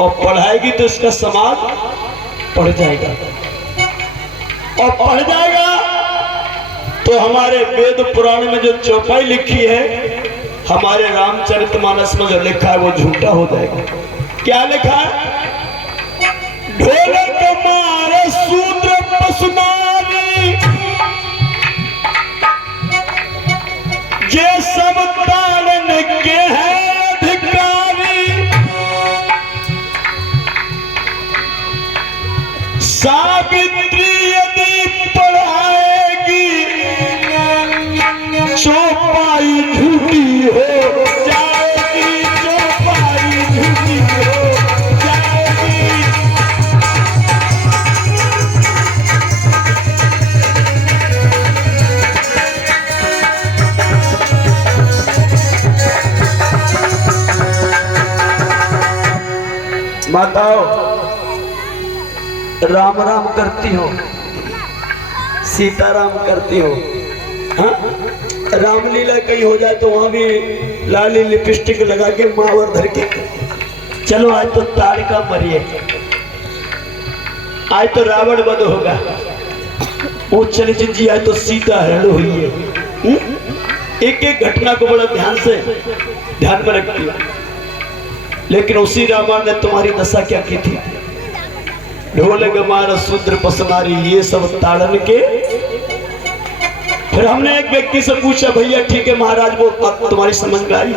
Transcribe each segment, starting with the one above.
और पढ़ाएगी तो इसका समाज पढ़ जाएगा, और पढ़ जाएगा तो हमारे वेद पुराण में जो चौपाई लिखी है, हमारे रामचरितमानस में जो लिखा है वो झूठा हो जाएगा। क्या लिखा है? ढोलक मारे शूद्र पशुनारी, ये सब ताड़न के हैं अधिकारी। सावित्री यदि पढ़ाएगी, चौपाई झूठी हो जाएगी, चौपाई झूठी हो जाएगी। माताओं, राम राम करती हो, सीताराम करती हो, हाँ? रामलीला कहीं हो जाए तो वहां भी लाली लिपस्टिक लगा के मावर धर के चलो आज तो ताड़का मरिए, आज तो रावण वध होगा, वो चली जी आज तो सीता हरण हुई है। एक एक घटना को बड़ा ध्यान में रखती है। लेकिन उसी रावण ने तुम्हारी दशा क्या की थी? ढोल गमार शूद्र पसनारी, ये सब ताड़न के। फिर हमने एक व्यक्ति से पूछा, भैया ठीक है महाराज, वो तुम्हारी समझ में आई,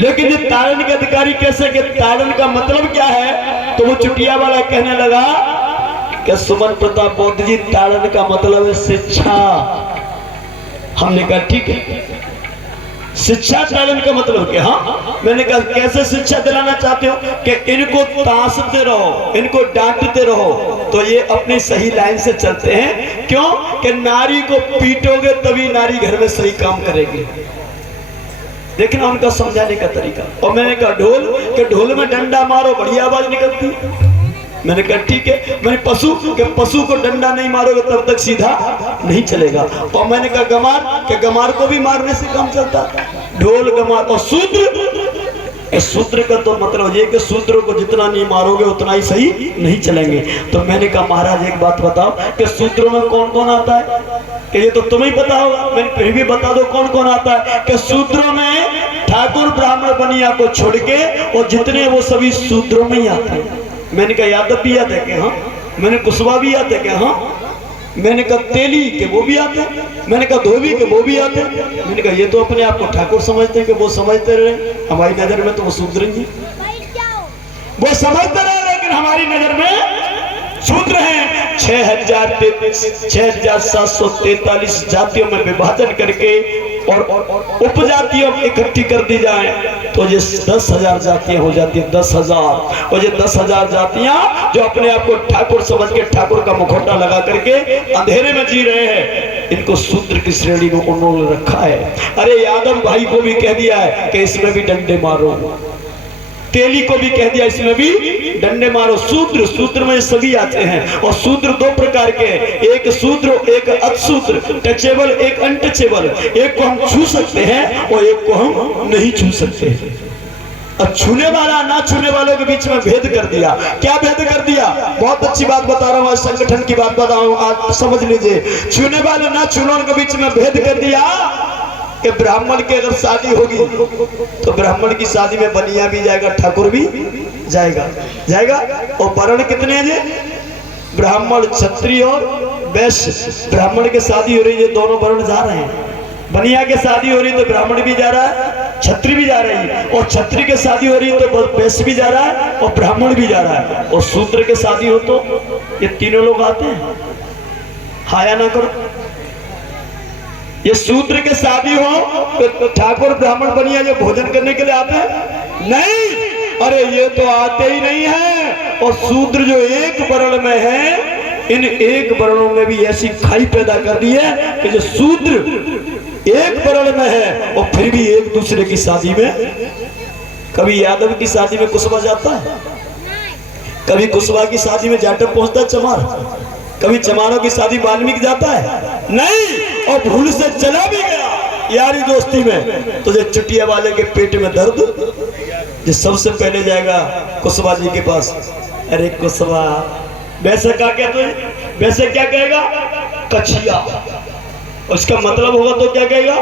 लेकिन ये ताड़न के अधिकारी कैसे, कि ताड़न का मतलब क्या है? तो वो चुटिया वाला कहने लगा कि सुमन प्रताप बौद्ध जी, ताड़न का मतलब है शिक्षा। हमने कहा ठीक है, शिक्षा ताड़न का मतलब क्या? हाँ, मैंने कहा कैसे शिक्षा दिलाना चाहते हो? कि इनको ताशते रहो, इनको डांटते रहो तो ये अपनी सही लाइन से चलते हैं। क्यों? कि नारी को पीटोगे तभी नारी घर में सही काम करेगी। देखना उनका समझाने का तरीका। और मैंने कहा ढोल, कि ढोल में डंडा मारो बढ़िया आवाज निकलती। मैंने कहा ठीक है। मैंने पशु को डंडा नहीं मारोगे तब तक सीधा नहीं चलेगा। और मैंने कहा गमार, कि गमार को भी मारने से काम चलता। ढोल गमार और शूद्र का तो मतलब ये कि शूद्रों को जितना नहीं मारोगे उतना ही सही नहीं चलेंगे। तो मैंने कहा महाराज एक बात बताओ कि शूद्रों में कौन कौन आता है? कि ये तो तुम्हें पता होगा, मैंने फिर भी बता दो कौन कौन आता है। कि शूद्रों में ठाकुर ब्राह्मण बनिया को छोड़ के और जितने वो सभी शूद्रों में ही आते हैं। मैंने कहा यादव भी आते हैं क्या? हाँ। मैंने कुशवा भी आते हैं क्या? हाँ। मैंने कहा तेली के वो भी आते हैं। मैंने कहा धोबी के वो भी आते हैं। मैंने कहा ये तो अपने आप को ठाकुर समझते हैं कि वो समझते रहे, हमारी नजर में तो वो शूद्र ही, वो समझते रहे, लेकिन हमारी नजर में शूद्र हैं। 6,743 जातियों में विभाजन करके और उपजातियों इकट्ठी कर दी जाए तो ये 10,000 जातियां हो जाती है। 10,000। और ये 10,000 जातियां जो अपने आप को ठाकुर समझ के ठाकुर का मुखौटा लगा करके अंधेरे में जी रहे हैं, इनको शूद्र की श्रेणी में उन्होंने रखा है। अरे यादव भाई को भी कह दिया है कि इसमें भी डंडे मारो, तेली को भी कह दिया इसमें भी डंडे मारो। शूद्र में सभी आते हैं। और शूद्र दो प्रकार के हैं, एक शूद्र एक अशूद्र, टचेबल एक अनटचेबल। एक को हम छू सकते हैं और एक को हम नहीं छू सकते। अब छूने वाला ना छूने वालों के बीच में भेद कर दिया। क्या भेद कर दिया? बहुत अच्छी बात बता रहा हूँ, संगठन की बात बता रहा हूँ, आज समझ लीजिए। छूने वाले ना छूने वालों के बीच में भेद कर दिया कि ब्राह्मण की अगर शादी होगी तो ब्राह्मण की शादी में बनिया भी जाएगा, ठाकुर भी जाएगा। और वर्ण कितने हैं जी? ब्राह्मण, क्षत्रिय और वैश्य। ब्राह्मण की शादी हो रही है, दोनों वर्ण जा रहे हैं। बनिया की शादी हो रही तो ब्राह्मण भी जा रहा है, क्षत्रिय भी जा रही है। और क्षत्रिय की शादी हो रही तो वैश्य भी जा रहा है और ब्राह्मण भी जा रहा है। और शूद्र की शादी हो तो ये तीनों लोग आते हैं। हाया ना करो। ये शूद्र के शादी हो तो ठाकुर ब्राह्मण बनिया जो भोजन करने के लिए आते हैं नहीं, अरे ये तो आते ही नहीं है। और शूद्र जो एक वर्ण में है, इन एक वर्णों में भी ऐसी खाई पैदा कर दी है कि जो शूद्र एक वर्ण में है और फिर भी एक दूसरे की शादी में, कभी यादव की शादी में कुशवा जाता है, कभी कुशवा की शादी में जाटव पहुंचता है चमार, कभी चमारों की शादी वाल्मीकि जाता है नहीं। और भूल से चला भी गया यारी दोस्ती में तो जो चुटिया वाले के पेट में दर्द जो सबसे पहले जाएगा कुशवा जी के पास, अरे कुशवा, वैसे क्या कहते हैं, वैसे क्या कहेगा, कछिया, उसका मतलब होगा तो क्या कहेगा,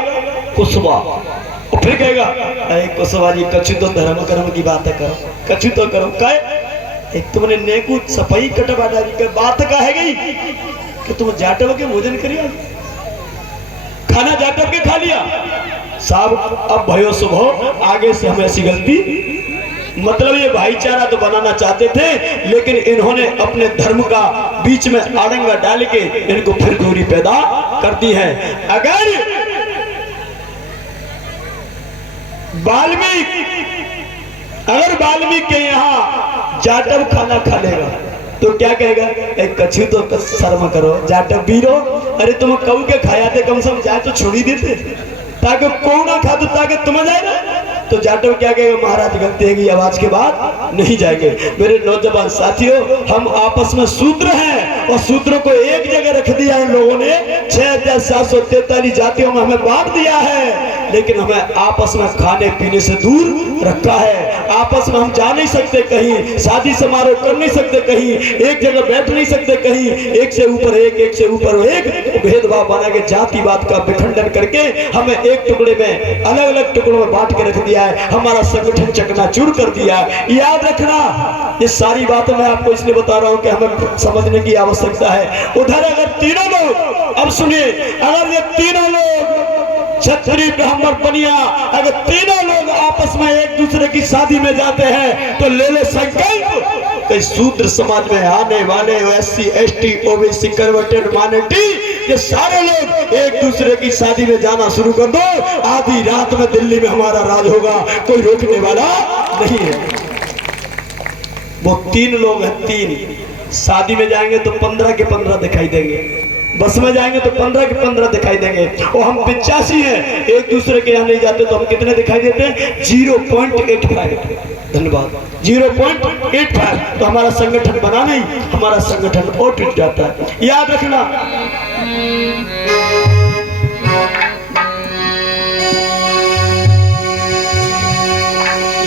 कुशवा। और फिर कहेगा, अरे कुशवा जी कछु तो धर्म कर्म की बात करो, कछु तो करो। कहे एक तुमने नेकू सफाई कटवा डाली के बात का है गई कि तुम जाटव के भोजन करिए, खाना जाटव के खा लिया साहब। अब भयो सुबह आगे से हमें ऐसी गलती, मतलब ये भाईचारा तो बनाना चाहते थे, लेकिन इन्होंने अपने धर्म का बीच में आड़ंगा डाल के इनको फिर दूरी पैदा कर दी है। अगर वाल्मीकि के यहाँ जाटव खाना खा लेगा तो क्या कहेगा, एक कछु तो शर्म करो जाटव बीरो, अरे तुम कऊ के खाया थे, कम से कम जाए तो छोड़ी देते ताकि कौन ना खा, तो ताकि तुम जाए ना। तो जाटव क्या कहेगा, महाराज गलती है कि आवाज के बाद नहीं जाएंगे। मेरे नौजवान साथियों, हम आपस में सूत्र हैं और सूत्रों को एक जगह रख दिया इन लोगों ने। 6743 जातियों में हमें बांट दिया है, लेकिन हमें आपस में खाने पीने से दूर रखा है। आपस में हम जा नहीं सकते कहीं, शादी समारोह कर नहीं सकते कहीं, एक जगह बैठ नहीं सकते कहीं, एक से ऊपर एक भेदभाव बना के जातिवाद का विखंडन करके हमें एक टुकड़े में, अलग अलग टुकड़ों में बांट के रख दिया है। हमारा संगठन चकनाचूर कर दिया है। याद रखना, ये सारी बातें मैं आपको इसलिए बता रहा हूं कि हमें समझने की आवश्यकता है। उधर अगर तीनों लोग, अब सुनिए, अगर ये तीनों लोग क्षत्रिय ब्राह्मण बनिया, अगर तीनों लोग आपस में एक दूसरे की शादी में जाते हैं तो ले ले संकल्प कि शूद्र समाज में आने वाले SC ST OBC converted minority, ये सारे लोग एक दूसरे की शादी में जाना शुरू कर दो, आधी रात में दिल्ली में हमारा राज होगा, कोई रोकने वाला नहीं है। वो तीन लोग हैं, तीन शादी में जाएंगे तो 15 के 15 दिखाई देंगे, बस में जाएंगे तो 15 के 15 दिखाई देंगे। और हम 85 हैं, एक दूसरे के यहाँ नहीं जाते तो हम कितने दिखाई देते हैं, 0.85। धन्यवाद, 0.85। तो हमारा संगठन बना नहीं, हमारा संगठन और टूट जाता है। याद रखना,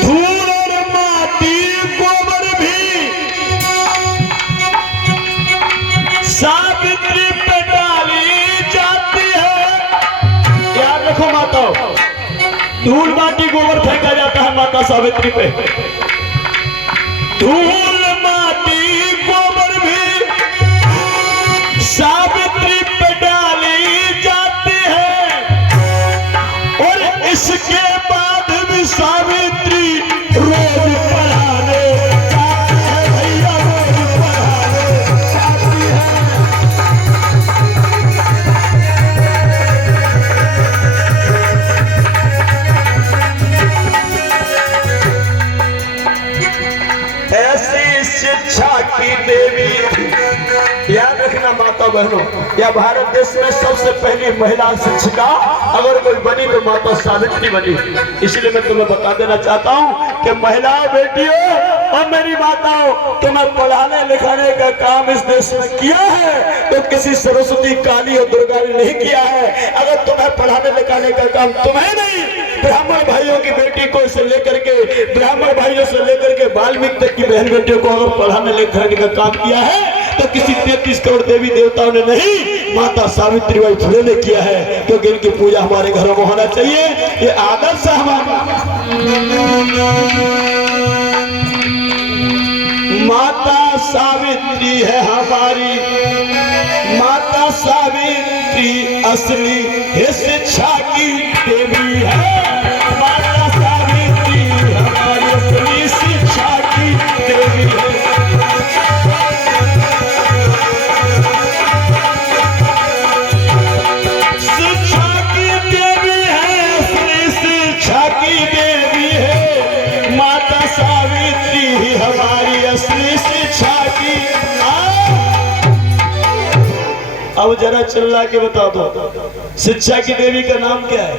धूल और माटी गोबर भी सावित्री पे डाली जाती है। याद रखो माताओं, धूल माटी गोबर फेंका जाता है माता सावित्री पे। धूल माटी गोबर भी सावित्री पे डाली जाती है, और इसके बाद भी सावित्री रोज पढ़ाने जाती है। भैया रोज पढ़ाने जाती है। ऐसी शिक्षा की देवी, याद रखना माता बहनों, या भारत देश में सबसे पहली महिला शिक्षिका अगर कोई बनी तो माता सावित्री बनी। इसलिए मैं तुम्हें बता देना चाहता हूँ कि महिलाओं, बेटियों और मेरी माताओं, तुम्हें पढ़ाने लिखाने का काम इस देश में किया है तो किसी सरस्वती, काली और दुर्गा ने नहीं किया है। अगर तुम्हें पढ़ाने लिखाने का काम तुम्हें नहीं, ब्राह्मण भाइयों की बेटी को से लेकर के, ब्राह्मण भाइयों से लेकर के वाल्मीकि तक की बहन बेटियों को अगर पढ़ाने लिखाने का काम किया है तो किसी 33 करोड़ देवी देवताओं ने नहीं, माता सावित्रीबाई फुले ने किया है। क्योंकि इनकी पूजा हमारे घरों में होना चाहिए, ये आदर्श है हमारा। माता सावित्री है हमारी, माता सावित्री असली है शिक्षा की देवी है। माता सावित्री हमारी असली शिक्षा की देवी है। अब जरा चिल्ला के बता दो, शिक्षा की देवी का नाम क्या है?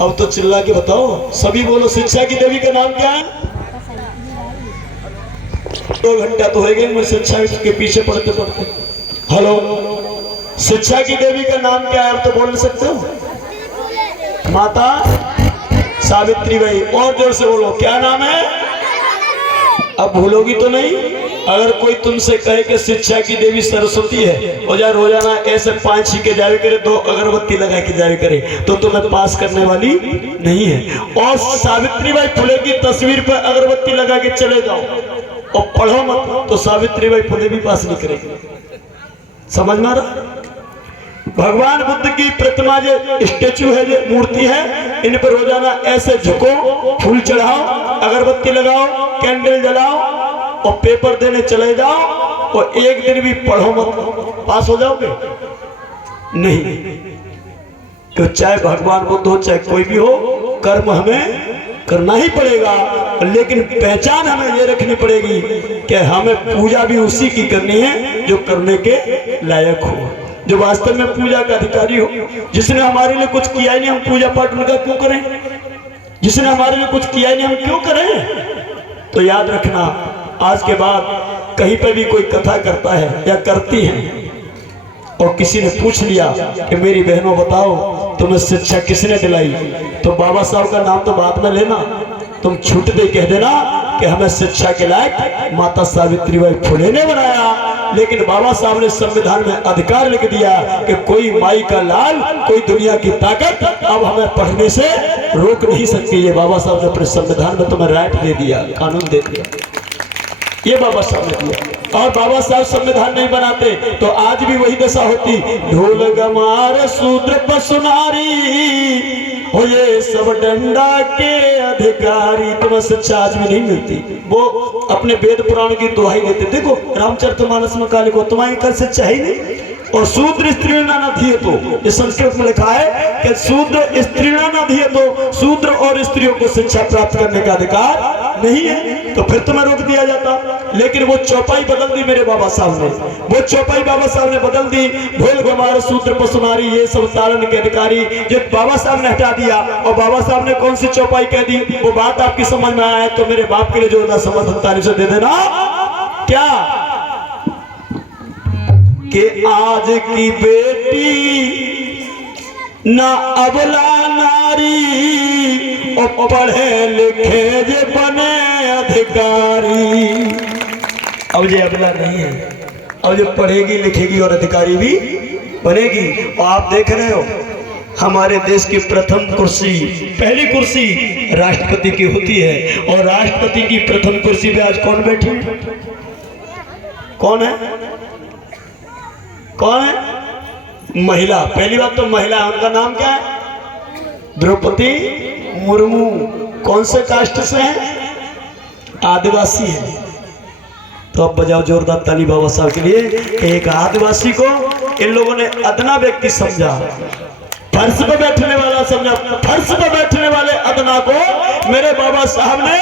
अब तो चिल्ला के बताओ, सभी बोलो, शिक्षा की देवी का नाम क्या है? 2 घंटा तो हो गए मैं शिक्षा के पीछे पढ़ते पढ़ते। हेलो, शिक्षा की देवी का नाम क्या है? अब तो बोल सकते हो। माता सावित्री बाई, और जोर से बोलो, क्या नाम है? अब भूलोगी तो नहीं? अगर कोई तुमसे कहे कि शिक्षा की देवी सरस्वती है और जा रोजाना ऐसे 5 छीके जावे करे, 2 अगरबत्ती लगा के जावे करे, तो तुम्हें पास करने वाली नहीं है। और सावित्री बाई फुले की तस्वीर पर अगरबत्ती लगा के चले जाओ और पढ़ो मत, तो सावित्री बाई फुले भी पास नहीं करेगी। समझ में आ रहा? भगवान बुद्ध की प्रतिमा जो स्टेचू है, जो मूर्ति है, इन पर रोजाना ऐसे झुको, फूल चढ़ाओ, अगरबत्ती लगाओ, कैंडल जलाओ और पेपर देने चले जाओ और एक दिन भी पढ़ो मत, पास हो जाओगे नहीं। तो चाहे भगवान बुद्ध हो चाहे कोई भी हो, कर्म हमें करना ही पड़ेगा, लेकिन पहचान हमें ये रखनी पड़ेगी कि हमें पूजा भी उसी की करनी है जो करने के लायक हो, जो वास्तव में पूजा का अधिकारी हो। जिसने हमारे लिए कुछ किया ही नहीं, हम पूजा पाठ उनका क्यों करें? जिसने हमारे लिए कुछ किया ही नहीं, हम क्यों करें? तो याद रखना, आज के बाद कहीं पर भी कोई कथा करता है या करती है और किसी ने पूछ लिया कि मेरी बहनों बताओ तुम्हें शिक्षा किसने दिलाई, तो बाबा साहब का नाम तो बाद में लेना, तुम छूट दे कह देना कि हमें शिक्षा के लायक माता सावित्री बाई फुले ने बनाया। लेकिन बाबा साहब ने संविधान में अधिकार लिख दिया कि कोई माई का लाल, कोई दुनिया की ताकत अब हमें पढ़ने से रोक नहीं सकती। ये बाबा साहब ने अपने संविधान में तुम्हें राइट दे दिया, कानून दे दिया, ये बाबा साहब ने दिया। और बाबा साहब संविधान नहीं बनाते तो आज भी वही दशा होती, ढोल गमार शूद्र पसुनारी हो ये सब डंडा के अधिकारी। तुम्हें शिक्षा आज भी नहीं मिलती। वो अपने वेद पुराण की दुहाई देते, देखो रामचरितमानस में काले को तुम्हारी कल शिक्षा ही नहीं। और शूद्र स्त्रीणा न थिए, तो ये संस्कृत में लिखा है कि शूद्र स्त्रीणा न थिए, तो शूद्र और स्त्रियों को शिक्षा प्राप्त करने का अधिकार नहीं है, तो फिर तुम्हें रोक दिया जाता। लेकिन वो चौपाई बदल दी मेरे बाबा साहब ने, वो चौपाई बाबा साहब ने बदल दी। ढोल गमार शूद्र पसुनारी ये सब तारण के अधिकारी जो बाबा साहब ने हटा दिया। और बाबा साहब ने कौन सी चौपाई कह दी, वो बात आपकी समझ में आया तो मेरे बाप के लिए जो होता समर्थन तारीफ से दे देना। क्या कि आज की बेटी ना अबला नारी और पढ़े लिखे जे बने अधिकारी। अब ये अबला नहीं है, अब जो पढ़ेगी लिखेगी और अधिकारी भी बनेगी। और आप देख रहे हो हमारे देश की प्रथम कुर्सी, पहली कुर्सी राष्ट्रपति की होती है, और राष्ट्रपति की प्रथम कुर्सी पे आज कौन बैठी है? कौन है? कौन है? महिला। पहली बात तो महिला है, उनका नाम क्या है? द्रौपदी मुर्मू। कौन से कास्ट से है? आदिवासी है। तो अब बजाओ जोरदार ताली बाबा साहब के लिए। एक आदिवासी को इन लोगों ने अदना व्यक्ति समझा, फर्श पर बैठने वाला समझा। फर्श पर बैठने वाले अदना को मेरे बाबा साहब ने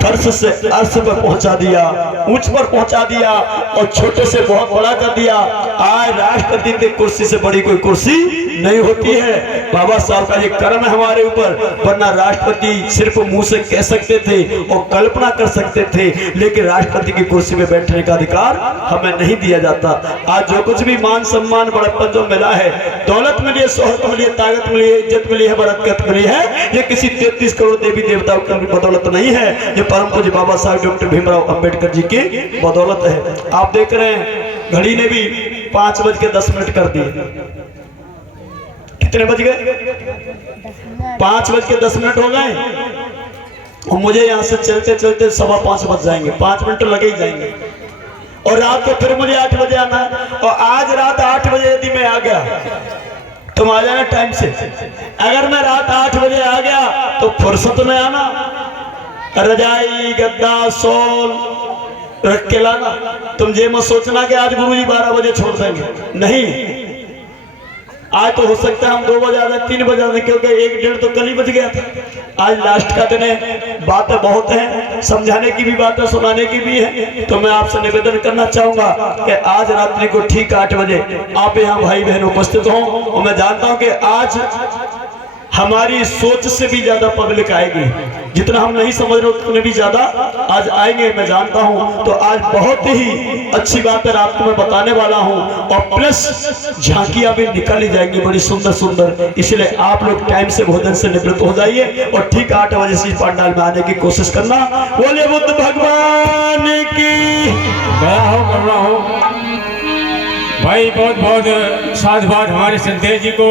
फर्श से अर्श पर पहुंचा दिया, ऊंच पर पहुंचा दिया और छोटे से बहुत बड़ा कर दिया। आज राष्ट्रपति की कुर्सी से बड़ी कोई कुर्सी नहीं होती है। बाबा साहब का ये कर्म है हमारे ऊपर, वरना राष्ट्रपति सिर्फ मुंह से कह सकते थे और कल्पना कर सकते थे, लेकिन राष्ट्रपति की कुर्सी में बैठने का अधिकार हमें नहीं दिया जाता। आज जो कुछ भी मान सम्मान बड़प्पन जो मिला है, दौलत मिली है, शोहरत मिली है, ताकत मिली है, इज्जत मिली है, बरकत मिली है, ये किसी 33 करोड़ देवी देवताओं की बदौलत नहीं है, ये परम पूज्य बाबा साहब डॉक्टर भीमराव अंबेडकर जी की बदौलत है। आप देख रहे हैं घड़ी ने भी 5:10 कर दिए। कितने बज गए? 5:10 हो गए। और मुझे यहाँ से चलते चलते 5:15 बज जाएंगे, 5 मिनट लगे ही जाएंगे। और रात को फिर मुझे 8 बजे आना है। और आज रात 8 बजे यदि मैं आ गया, तुम आ जाना टाइम से। अगर मैं रात 8 बजे आ गया तो फुर्सत में आना, रजाई गद्दा सोल रख के लाना। तुम ये मत सोचना कि आज गुरुजी 12 बजे छोड़ देंगे, नहीं। आज तो हो सकता है हम 2 बजे आ जाए, 3 बजे आ जाए, क्योंकि 1-1:30 तो कल ही बज गया था। आज लास्ट का दिन है, बातें बहुत हैं, समझाने की भी बातें, सुनाने की भी है। तो मैं आपसे निवेदन करना चाहूंगा कि आज रात्रि को ठीक 8 बजे आप यहाँ भाई बहन उपस्थित हों। और मैं जानता हूँ कि आज हमारी सोच से भी ज्यादा पब्लिक आएगी। जितना हम नहीं समझ रहे उतने भी ज्यादा आज आएंगे, मैं जानता हूं। तो आज बहुत ही अच्छी बात है रात को मैं बताने वाला हूं, और प्लस झांकियां भी निकल ही जाएंगी बड़ी सुंदर सुंदर। इसलिए आप लोग टाइम से भोजन से निवृत्त हो जाइए और ठीक 8 बजे से पंडाल में आने की कोशिश करना। बोले बुद्ध भगवान की दया हो, करुणा हो। भाई बहुत बहुत साधुवाद हमारे संदेश जी को।